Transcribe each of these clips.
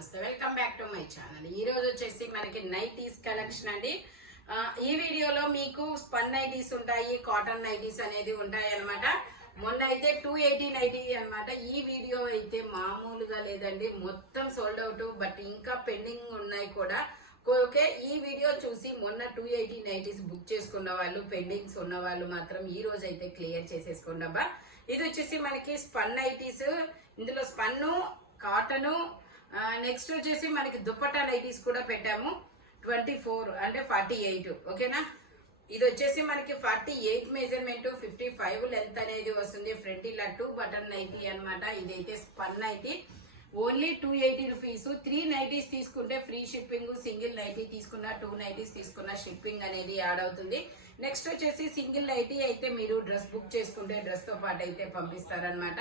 నమస్తే, welcome back to my channel. ఈ రోజు వచ్చేసి మనకి నైటీస్ కలెక్షన్ అండి. ఈ వీడియోలో మీకు స్పన్ నైటీస్ ఉంటాయి, కాటన్ నైటీస్ అనేది ఉంటాయి అనమాట. మొన్న అయితే 280 నైటీ అనమాట. ఈ వీడియో అయితే మామూలుగా లేదండి, మొత్తం సోల్డ్ అవుట్. బట్ ఇంకా పెండింగ్ ఉన్నాయి కూడా. ఓకే, ఈ వీడియో చూసి మొన్న 280 నైటీస్ బుక్ చేసుకున్న వాళ్ళు, పెండింగ్స్ ఉన్న వాళ్ళు మాత్రం ఈ రోజు అయితే క్లియర్ చేసేసుకోండి అబ్బా. ఇది వచ్చేసి మనకి స్పన్ నైటీస్. ఇందులో స్పన్ను, కాటను, నెక్స్ట్ వచ్చేసి మనకి దుప్పట్టా నైటీస్ కూడా పెట్టాము. 24 అంటే 48. ఓకేనా. ఇది వచ్చేసి మనకి 48 మెజర్మెంట్, 55 లెంత్ అనేది వస్తుంది. ఫ్రంట్ ఇలా 2 బటన్ నైటీ అనమాట. ఇదైతే spun nighty. Only 280 rupees. 3 nighties తీసుకుంటే ఫ్రీ షిప్పింగ్. సింగిల్ నైటీ తీసుకున్న, 2 నైటీస్ తీసుకున్న షిప్పింగ్ అనేది యాడ్ అవుతుంది. నెక్స్ట్ వచ్చేసి సింగిల్ నైటీ అయితే మీరు డ్రెస్ బుక్ చేసుకుంటే డ్రెస్ తో పాటు అయితే పంపిస్తారనమాట.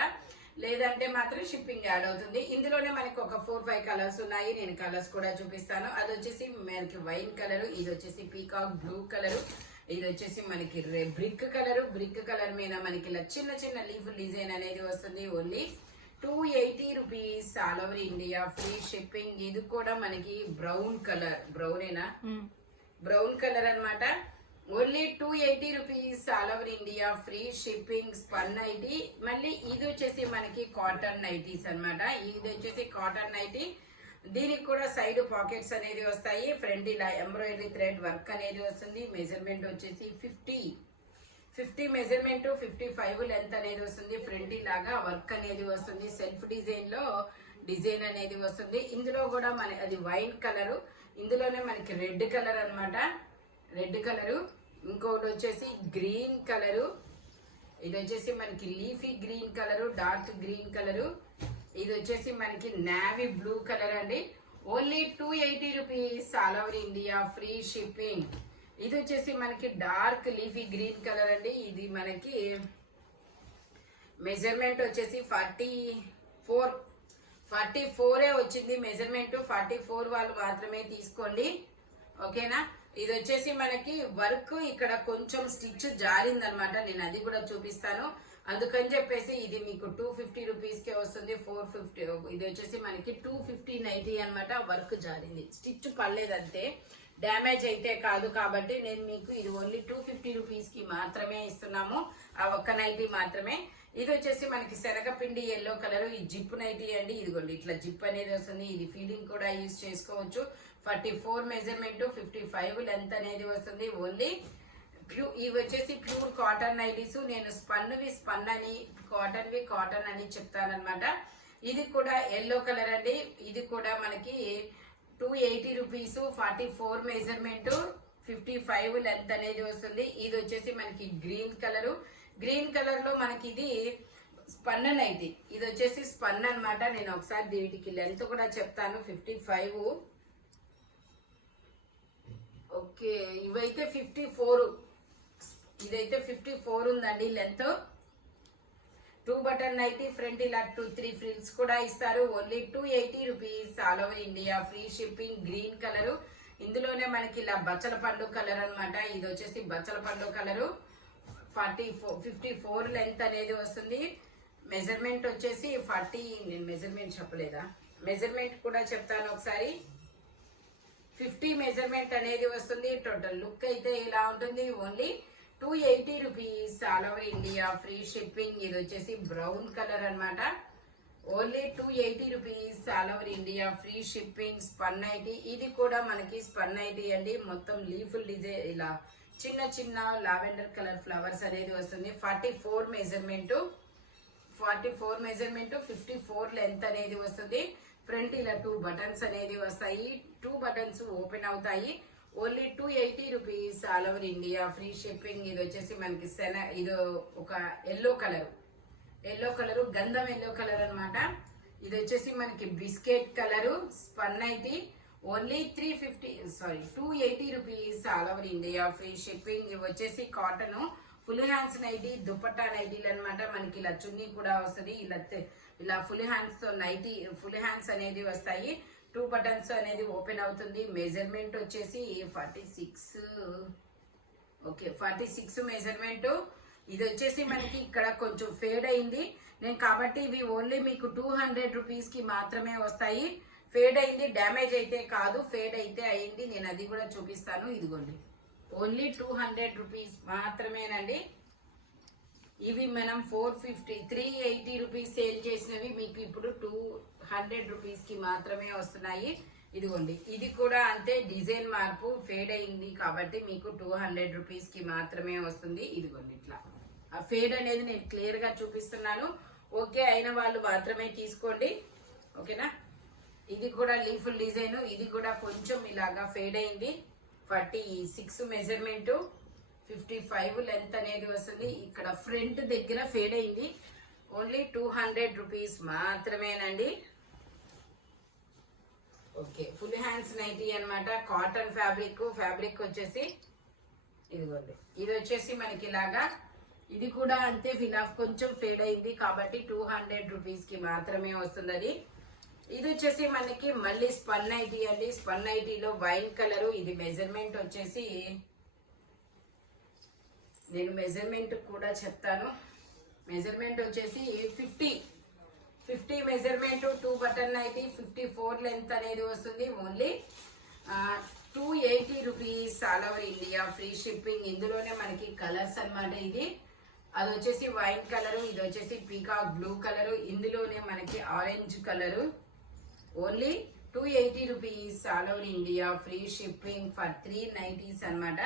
లేదంటే మాత్రం షిప్పింగ్ యాడ్ అవుతుంది. ఇందులోనే మనకి ఒక 4-5 కలర్స్ ఉన్నాయి. నేను కలర్స్ కూడా చూపిస్తాను. అది వచ్చేసి మనకి వైన్ కలర్, ఇది వచ్చేసి పీకాక్ బ్లూ కలర్, ఇది వచ్చేసి మనకి బ్రిక్ కలర్. బ్రిక్ కలర్ మీద మనకి ఇలా చిన్న చిన్న లీఫ్ డిజైన్ అనేది వస్తుంది. Only 280 rupees. All over India free shipping. ఇది కూడా మనకి బ్రౌన్ కలర్, బ్రౌనేనా, బ్రౌన్ కలర్ అనమాట. Only 280 rupees. All over India free shipping. Spun nighty. మళ్ళీ ఇది వచ్చేసి మనకి కాటన్ నైటీస్ అనమాట. ఇది వచ్చేసి కాటన్ నైటీ. దీనికి కూడా సైడ్ పాకెట్స్ అనేది వస్తాయి. ఫ్రంట్ ఇలా ఎంబ్రాయిడరీ థ్రెడ్ వర్క్ అనేది వస్తుంది. మెజర్మెంట్ వచ్చేసి 50 మెజర్మెంట్, 55 లెంత్ అనేది వస్తుంది. ఫ్రంట్ ఇలాగా వర్క్ అనేది వస్తుంది. సెల్ఫ్ డిజైన్ లో డిజైన్ అనేది వస్తుంది. ఇందులో కూడా మన అది వైన్ కలర్. ఇందులోనే మనకి రెడ్ కలర్ అనమాట. Red colour. ఇంకోటి వచ్చేసి గ్రీన్ కలరు. ఇది వచ్చేసి మనకి leafy green colour, dark green colour. ఇది వచ్చేసి మనకి నావీ బ్లూ కలర్ అండి. Only 280 rupees. All over India free shipping. ఇది వచ్చేసి మనకి డార్క్ లీఫీ గ్రీన్ కలర్ అండి. ఇది మనకి మెజర్మెంట్ వచ్చేసి 44 వచ్చింది మెజర్మెంట్. 44 వాళ్ళు మాత్రమే తీసుకోండి. ఓకేనా. ఇది వచ్చేసి మనకి వర్క్ ఇక్కడ కొంచెం స్టిచ్ జారింది అనమాట. నేను అది కూడా చూపిస్తాను. అందుకని చెప్పేసి ఇది మీకు 250 రూపీస్ కే వస్తుంది. 450. ఇది వచ్చేసి మనకి 250 నైటీ అనమాట. వర్క్ జారింది, స్టిచ్ పడలేదు అంతే, డ్యామేజ్ అయితే కాదు. కాబట్టి నేను మీకు ఇది ఓన్లీ 250 రూపీస్ కి మాత్రమే ఇస్తున్నాము. ఆ ఒక్క నైటీ మాత్రమే. ఇది వచ్చేసి మనకి శనగపిండి ఎల్లో కలర్. ఈ జిప్ నైటీ అండి. ఇదిగోండి ఇట్లా జిప్ అనేది వస్తుంది. ఇది ఫీడింగ్ కూడా యూజ్ చేసుకోవచ్చు. 44 మెజర్మెంట్, 55 లెంత్ అనేది వస్తుంది. ఓన్లీ ఇవి వచ్చేసి ప్యూర్ కాటన్ నైటీస్. నేను స్పన్ అని, కాటన్ అని చెప్తానమాట. ఇది కూడా ఎల్లో కలర్ అండి. ఇది కూడా మనకి 280 రూపీస్. 44 మెజర్మెంట్, 55 లెంత్ అనేది వస్తుంది. ఇది వచ్చేసి మనకి గ్రీన్ కలర్. గ్రీన్ కలర్ లో మనకి ఇది స్పన్ నైటీ. ఇది వచ్చేసి స్పన్ అనమాట. నేను ఒకసారి వీటికి లెంత్ కూడా చెప్తాను. 55. ఓకే, ఇవైతే 54. ఇదైతే 54 ఉందండి లెంత్. 2 button nightie. ఫ్రంట్ ఇలా 2-3 ఫ్రిల్స్ కూడా ఇస్తారు. Only 280 rupees. All over India free shipping. Green colour. ఇందులోనే మనకి ఇలా బచ్చల పండు కలర్ అనమాట. ఇది వచ్చేసి బచ్చల పండు కలరు. 54 లెంత్ అనేది వస్తుంది. మెజర్మెంట్ వచ్చేసి 40. నేను మెజర్మెంట్ చెప్పలేదా? మెజర్మెంట్ కూడా చెప్తాను ఒకసారి. 50 మెజర్మెంట్ అనేది వస్తుంది. టోటల్ లుక్ అయితే ఇలా ఉంటుంది. Only 280 rupees. All over India free shipping. ఇది వచ్చేసి బ్రౌన్ కలర్ అనమాట. Only 280 rupees. All over India free shipping. Spun nighty. ఇది కూడా మనకి స్పన్ నైటీ అండి. మొత్తం లీఫుల్ డిజైన్ ఇలా చిన్న చిన్న లావెండర్ కలర్ ఫ్లవర్స్ అనేది వస్తుంది. 44 మెజర్మెంట్, 54 లెంత్ అనేది వస్తుంది. ఫ్రంట్ ఇలా 2 బటన్స్ అనేది వస్తాయి. 2 బటన్స్ ఓపెన్ అవుతాయి. Only 280 rupees. All over India free shipping. ఇది వచ్చేసి మనకి ఇది ఒక ఎల్లో కలర్, గంధం ఎల్లో కలర్ అనమాట. ఇది వచ్చేసి మనకి biscuit colour. Spun nighty. Only 280 rupees. All over India free shipping. ఇవి వచ్చేసి cotton full hands nighty, dupatta నైటీలు అనమాట. మనకి ఇలా చున్నీ కూడా వస్తుంది. ఇలా ఫుల్ హ్యాండ్స్ తో నైటీ, ఫుల్ హ్యాండ్స్ అనేది వస్తాయి. 2 బటన్స్ అనేది ఓపెన్ అవుతుంది. మెజర్మెంట్ వచ్చేసి 46. Okay, 46 measurement. ఇది వచ్చేసి మనకి ఇక్కడ కొంచెం ఫేడ్ అయింది నేను, కాబట్టి ఇవి ఓన్లీ మీకు 200 రూపీస్ కి మాత్రమే వస్తాయి. ఫేడ్ అయింది, డ్యామేజ్ అయితే కాదు, ఫేడ్ అయితే అయింది. నేను అది కూడా చూపిస్తాను. ఇదిగోండి, ఓన్లీ 200 రూపీస్ మాత్రమేనండి. ఇవి మనం 450 380 రూపీస్ సేల్ చేసినవి మీకు ఇప్పుడు 200 రూపీస్ కి మాత్రమే వస్తున్నాయి. ఇదిగోండి, ఇది కూడా అంతే, డిజైన్ మార్పు, ఫేడ్ అయింది కాబట్టి మీకు 200 రూపీస్ కి మాత్రమే వస్తుంది. ఇదిగోండి, ఇట్లా ఆ ఫేడ్ అనేది నేను క్లియర్ గా చూపిస్తున్నాను. ఓకే అయిన వాళ్ళు మాత్రమే తీసుకోండి, ఓకేనా. ఇది కూడా లీఫుల్ డిజైన్, ఇది కూడా కొంచెం ఇలాగా ఫేడ్ అయింది. 46 మెజర్మెంట్, 55 లెంత్ అనేది వస్తుంది. ఇక్కడ ఫ్రంట్ దగ్గర ఫేడ్ అయింది. ఓన్లీ 200 రూపీస్ మాత్రమేనండి. ఓకే, ఫుల్ హ్యాండ్స్ నైటీ అన్నమాట. కాటన్ ఫ్యాబ్రిక్ వచ్చేసి ఇదిగోండి, ఇది వచ్చేసి మనకి ఇలాగా, ఇది కూడా అంతే, ఫిలాఫ్ కొంచెం ఫేడ్ అయింది కాబట్టి 200 రూపీస్ కి మాత్రమే వస్తుంది అది. ఇది వచ్చేసి మనకి మళ్ళీ స్పన్ నైటీ అండి. స్పన్ నైటీలో వైన్ కలర్. ఇది మెజర్మెంట్ వచ్చేసి నేను మెజర్మెంట్ కూడా చెప్తాను. మెజర్మెంట్ వచ్చేసి 50 మెజర్మెంట్, 2 బటన్ నైటీ, 54 లెంత్ అనేది వస్తుంది. Only 280 rupees all over India, free shipping. ఇందులోనే మనకి కలర్స్ అన్నమాట. ఇది అది వచ్చేసి వైట్ కలర్, ఇది వచ్చేసి పీకాక్ బ్లూ కలర్, ఇందులోనే మనకి orange colour. Only 280 rupees all over India, free shipping for 390s అన్నమాట.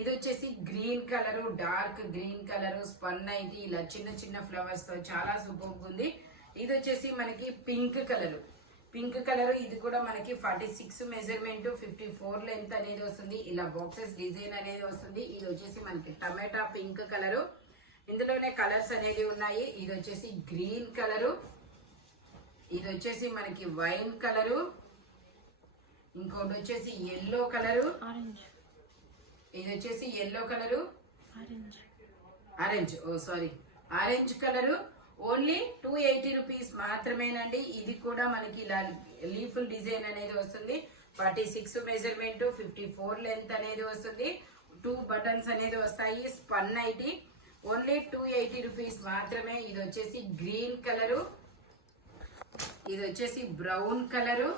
ఇది వచ్చేసి green colour, dark green colour, spun nighty, ఇలా చిన్న చిన్న ఫ్లవర్స్ తో చాలా సూపర్ ఉంది. ఇది వచ్చేసి మనకి పింక్ కలర్, ఇది కూడా మనకి 46 మెజర్మెంట్, 54 లెంత్ అనేది వస్తుంది. ఇలా బాక్సెస్ డిజైన్ అనేది వస్తుంది. ఇది వచ్చేసి మనకి టమాటా పింక్ కలర్, ఇందులోనే కలర్స్ అనేది ఉన్నాయి. ఇది వచ్చేసి గ్రీన్ కలరు, ఇది వచ్చేసి మనకి వైన్ కలరు, ఇంకోటి వచ్చేసి ఎల్లో కలరు, ఇది వచ్చేసి yellow colour, orange colour. Only 280 rupees మాత్రమేనండి. ఇది కూడా మనకి ఇలా లీఫుల్ డిజైన్ అనేది వస్తుంది. 46 మెజర్మెంట్, 54 లెంత్ అనేది వస్తుంది. 2 బటన్స్ అనేది వస్తాయి. స్పన్ నైటీ ఓన్లీ 280 రూపీస్ మాత్రమే. ఇది వచ్చేసి గ్రీన్ కలరు, ఇది వచ్చేసి బ్రౌన్ కలరు,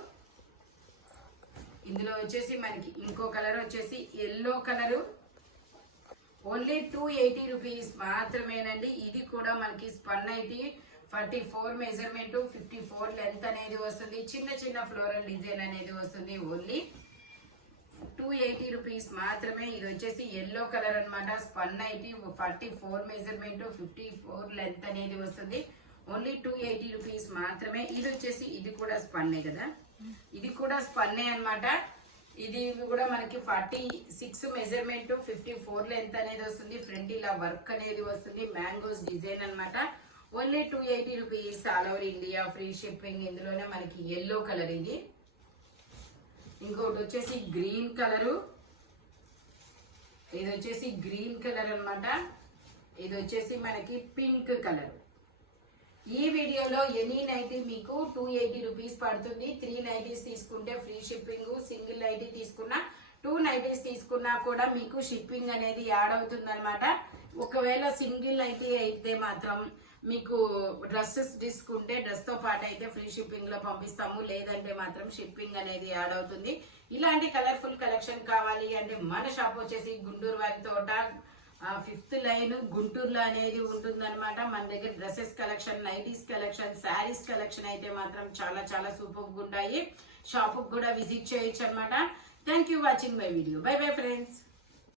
ఇందులో వచ్చేసి మనకి ఇంకో కలర్ వచ్చేసి ఎల్లో కలరు. ఓన్లీ 280 రూపీస్ మాత్రమేనండి. ఇది కూడా మనకి స్పన్ నైటీ, 44 మెజర్మెంట్, 54 లెంత్ అనేది వస్తుంది. చిన్న చిన్న ఫ్లోరల్ డిజైన్ అనేది వస్తుంది. ఓన్లీ 280 రూపీస్ మాత్రమే. ఇది వచ్చేసి ఎల్లో కలర్ అన్నమాట. స్పన్ నైటీ, 44 మెజర్మెంట్, 54 లెంత్ అనేది వస్తుంది. ఓన్లీ 280 రూపీస్ మాత్రమే. ఇది వచ్చేసి ఇది కూడా స్పన్నే కదా, ఇది కూడా స్పన్నే అన్నమాట. ఇది కూడా మనకి 46 మెజర్మెంట్, 54 లెంత్ అనేది వస్తుంది. ఫ్రంట్ ఇలా వర్క్ అనేది వస్తుంది. మ్యాంగోస్ డిజైన్ అన్నమాట. Only 280 rupees all over India, free shipping. ఇందులోనే మనకి ఎల్లో కలర్, ఇది ఇంకోటి వచ్చేసి గ్రీన్ కలరు, ఇది వచ్చేసి గ్రీన్ కలర్ అన్నమాట. ఇది వచ్చేసి మనకి పింక్ కలర్. ఈ వీడియోలో ఎనీ నైటీ మీకు 280 రూపీస్ పడుతుంది. 3 నైటీస్ తీసుకుంటే ఫ్రీ షిప్పింగ్, సింగిల్ నైటీ తీసుకున్నా 2 నైటీస్ తీసుకున్నా కూడా మీకు షిప్పింగ్ అనేది యాడ్ అవుతుంది అనమాట. ఒకవేళ సింగిల్ నైటీ అయితే మాత్రం మీకు డ్రెస్సెస్ తీసుకుంటే డ్రెస్ తో పాటు అయితే ఫ్రీ షిప్పింగ్ లో పంపిస్తాము, లేదంటే మాత్రం షిప్పింగ్ అనేది యాడ్ అవుతుంది. ఇలాంటి కలర్ఫుల్ కలెక్షన్ కావాలి అంటే మన షాప్ వచ్చేసి గుంటూరు వారి తోట 5th లైన్ గుంటూరులో అనేది ఉంటుందన్నమాట. మన దగ్గర dresses collection, nighties collection, saris collection అయితే మాత్రం చాలా చాలా సూపర్గా ఉంటాయి. షాప్ కూడా విజిట్ చేయొచ్చు అనమాట. Thank you watching my video. By bye friends.